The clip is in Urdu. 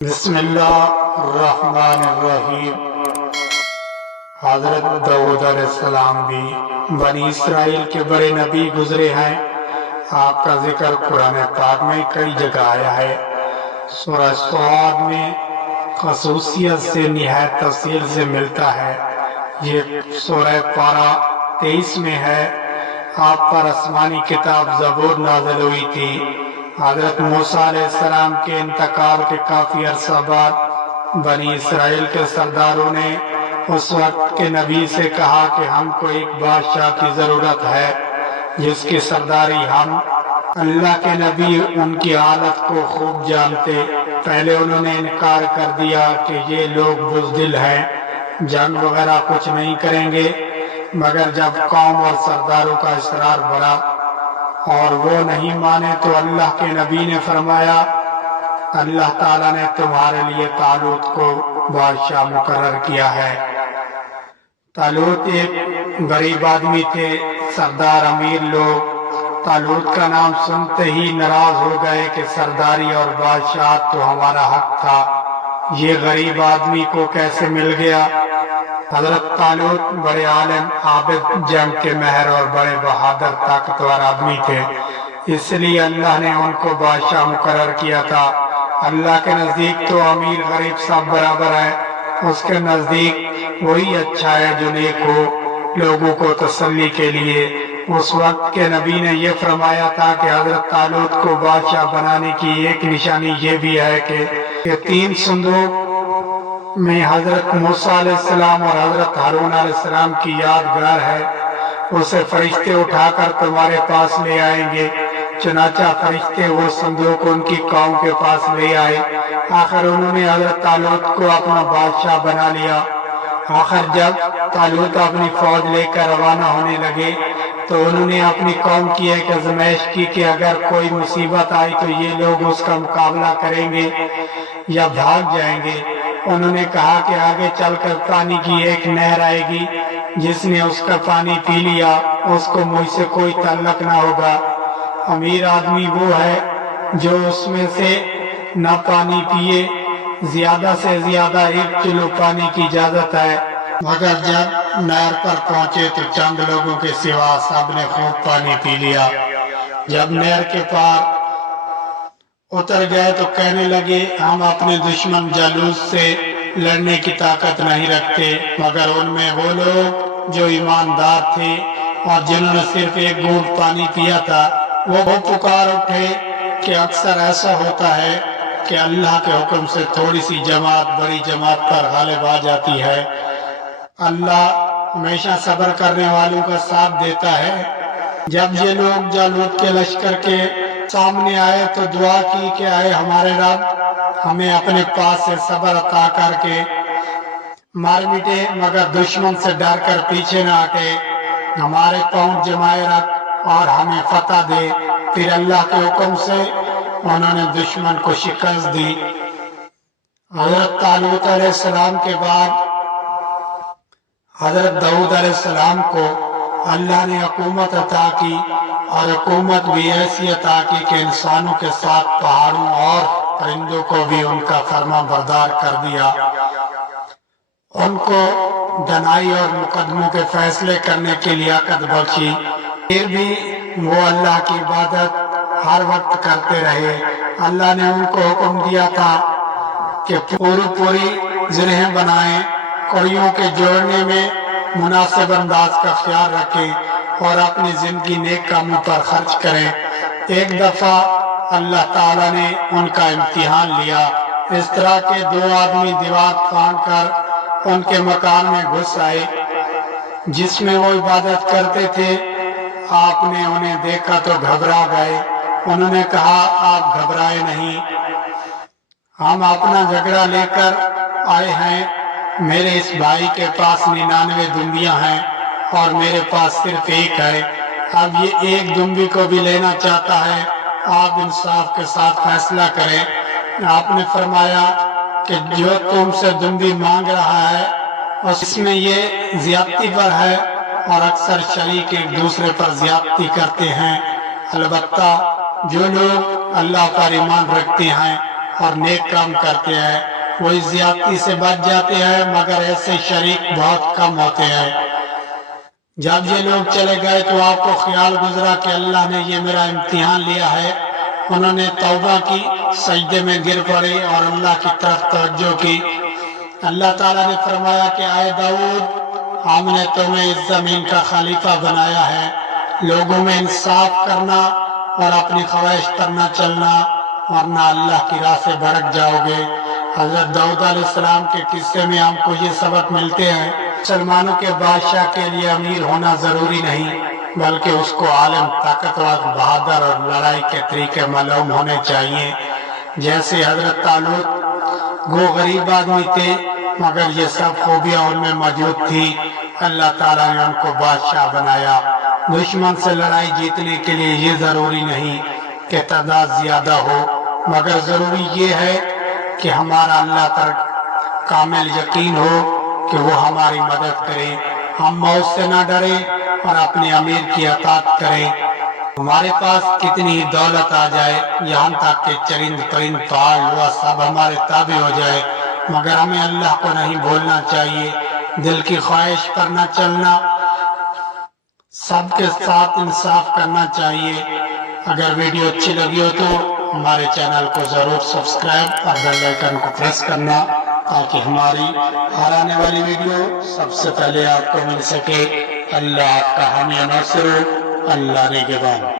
بسم اللہ الرحمن الرحیم۔ حضرت داؤد علیہ السلام بھی بنی اسرائیل کے بڑے نبی گزرے ہیں۔ آپ کا ذکر قرآن پاک میں کئی جگہ آیا ہے۔ سورہ صاد میں خصوصیت سے نہایت تفصیل سے ملتا ہے۔ یہ سورہ پارہ 23 میں ہے۔ آپ پر آسمانی کتاب زبور نازل ہوئی تھی۔ حضرت موسیٰ علیہ السلام کے انتقال کے کافی عرصہ بعد بنی اسرائیل کے سرداروں نے اس وقت کے نبی سے کہا کہ ہم کو ایک بادشاہ کی ضرورت ہے جس کی سرداری ہم۔ اللہ کے نبی ان کی حالت کو خوب جانتے۔ پہلے انہوں نے انکار کر دیا کہ یہ لوگ بزدل ہیں، جنگ وغیرہ کچھ نہیں کریں گے، مگر جب قوم اور سرداروں کا اصرار بڑھا اور وہ نہیں مانے تو اللہ کے نبی نے فرمایا اللہ تعالیٰ نے تمہارے لیے طالوت کو بادشاہ مقرر کیا ہے۔ طالوت ایک غریب آدمی تھے، سردار امیر لوگ طالوت کا نام سنتے ہی ناراض ہو گئے کہ سرداری اور بادشاہت تو ہمارا حق تھا، یہ غریب آدمی کو کیسے مل گیا؟ حضرت طالوت بڑے عالم، عابد، جنگ کے ماہر اور بڑے بہادر طاقتور آدمی تھے، اس لیے اللہ نے ان کو بادشاہ مقرر کیا تھا۔ اللہ کے نزدیک تو امیر غریب سب برابر ہے، اس کے نزدیک وہی اچھا ہے جو نیک ہو، لوگوں کو تسلی کے لیے۔ اس وقت کے نبی نے یہ فرمایا تھا کہ حضرت طالوت کو بادشاہ بنانے کی ایک نشانی یہ بھی ہے کہ 3 صندوق میں حضرت موسیٰ علیہ السلام اور حضرت ہارون علیہ السلام کی یادگار ہے، اسے فرشتے اٹھا کر تمہارے پاس لے آئیں گے۔ چنانچہ فرشتے وہ صندوق ان کی قوم کے پاس لے آئے۔ آخر انہوں نے حضرت طالوت کو اپنا بادشاہ بنا لیا۔ آخر جب طالوت اپنی فوج لے کر روانہ ہونے لگے تو انہوں نے اپنی قوم کی ایک آزمائش کی کہ اگر کوئی مصیبت آئی تو یہ لوگ اس کا مقابلہ کریں گے یا بھاگ جائیں گے۔ انہوں نے کہا کہ آگے چل کر پانی کی ایک نہر آئے گی، جس نے اس کا پانی پی لیا اس کو مجھ سے کوئی تعلق نہ ہوگا۔ امیر آدمی وہ ہے جو اس میں سے نہ پانی پیے، زیادہ سے زیادہ 1 کلو پانی کی اجازت ہے، مگر جب نہر پر پہنچے تو چند لوگوں کے سوا سب نے خوب پانی پی لیا۔ جب نہر کے پار اتر گئے تو کہنے لگے ہم اپنے دشمن جالوت سے لڑنے کی طاقت نہیں رکھتے، مگر ان میں وہ لوگ جو ایماندار تھے اور جنہوں نے صرف 1 گھونٹ پانی پیا تھا وہ پکار اٹھے کہ اکثر ایسا ہوتا ہے کہ اللہ کے حکم سے تھوڑی سی جماعت بڑی جماعت پر غالب آ جاتی ہے۔ اللہ ہمیشہ صبر کرنے والوں کا ساتھ دیتا ہے۔ جب یہ لوگ جالوت کے لشکر کے سامنے آئے تو دعا کی کہ اے ہمارے رب، ہمیں اپنے پاس سے صبر عطا کر کے مار مٹے، مگر دشمن سے ڈر کر پیچھے نہ ہٹے، ہمارے پاؤں جمائے رکھ اور ہمیں فتح دے۔ پھر اللہ کے حکم سے انہوں نے دشمن کو شکست دی۔ حضرت طالوت علیہ السلام کے بعد حضرت داؤد علیہ السلام کو اللہ نے حکومت عطا کی، اور حکومت بھی ایسی عطا کی کہ انسانوں کے ساتھ پہاڑوں اور پرندوں کو بھی ان کا فرما بردار کر دیا۔ ان کو دنائی اور مقدموں کے فیصلے کرنے کی لیاقت بخشی، پھر بھی وہ اللہ کی عبادت ہر وقت کرتے رہے۔ اللہ نے ان کو حکم دیا تھا کہ پوری زرہیں بنائیں، کڑیوں کے جوڑنے میں مناسب انداز کا خیال رکھیں اور اپنی زندگی نیک کاموں پر خرچ کریں۔ ایک دفعہ اللہ تعالیٰ نے ان کا امتحان لیا۔ اس طرح کے 2 آدمی دیوار پھاڑ کر ان کے مکان میں گھس آئے جس میں وہ عبادت کرتے تھے۔ آپ نے انہیں دیکھا تو گھبرا گئے۔ انہوں نے کہا آپ گھبرائے نہیں، ہم اپنا جھگڑا لے کر آئے ہیں۔ میرے اس بھائی کے پاس 99 دمبیاں ہیں اور میرے پاس صرف 1 ہے، اب یہ 1 دمبی کو بھی لینا چاہتا ہے، آپ انصاف کے ساتھ فیصلہ کریں۔ آپ نے فرمایا کہ جو تم سے دمبی مانگ رہا ہے اس میں یہ زیادتی پر ہے، اور اکثر شریک ایک دوسرے پر زیادتی کرتے ہیں، البتہ جو لوگ اللہ پر ایمان رکھتے ہیں اور نیک کام کرتے ہیں وہی زیادتی سے بچ جاتے ہیں، مگر ایسے شریک بہت کم ہوتے ہیں۔ جب یہ لوگ چلے گئے تو آپ کو خیال گزرا کہ اللہ نے یہ میرا امتحان لیا ہے۔ انہوں نے توبہ کی، سجدے میں گر پڑے اور اللہ کی طرف توجہ کی۔ اللہ تعالیٰ نے فرمایا کہ اے داؤد، ہم نے تمہیں اس زمین کا خلیفہ بنایا ہے، لوگوں میں انصاف کرنا اور اپنی خواہش پر نہ چلنا، ورنہ اللہ کی راہ سے بھٹک جاؤ گے۔ حضرت داؤد علیہ السلام کے قصے میں ہم کو یہ سبق ملتے ہیں، مسلمانوں کے بادشاہ کے لیے امیر ہونا ضروری نہیں، بلکہ اس کو عالم، طاقتور، بہادر اور لڑائی کے طریقے معلوم ہونے چاہیے۔ جیسے حضرت طالوت، وہ غریب آدمی تھے مگر یہ سب خوبیاں ان میں موجود تھی، اللہ تعالیٰ نے ان کو بادشاہ بنایا۔ دشمن سے لڑائی جیتنے کے لیے یہ ضروری نہیں کہ تعداد زیادہ ہو، مگر ضروری یہ ہے کہ ہمارا اللہ پر کامل یقین ہو کہ وہ ہماری مدد کرے، ہم موت سے نہ ڈریں اور اپنے امیر کی اطاعت کریں۔ ہمارے پاس کتنی ہی دولت آ جائے، یہاں تک کہ چرند پرند پہاڑ ہوا سب ہمارے تابع ہو جائے، مگر ہمیں اللہ کو نہیں بھولنا چاہیے، دل کی خواہش پر نہ چلنا، سب کے ساتھ انصاف کرنا چاہیے۔ اگر ویڈیو اچھی لگی ہو تو ہمارے چینل کو ضرور سبسکرائب اور بیل آئیکن کو پریس کرنا، تاکہ ہماری ہر آنے والی ویڈیو سب سے پہلے آپ کو مل سکے۔ اللہ آپ کا حامی و ناصر ہو، اللہ نگہبان۔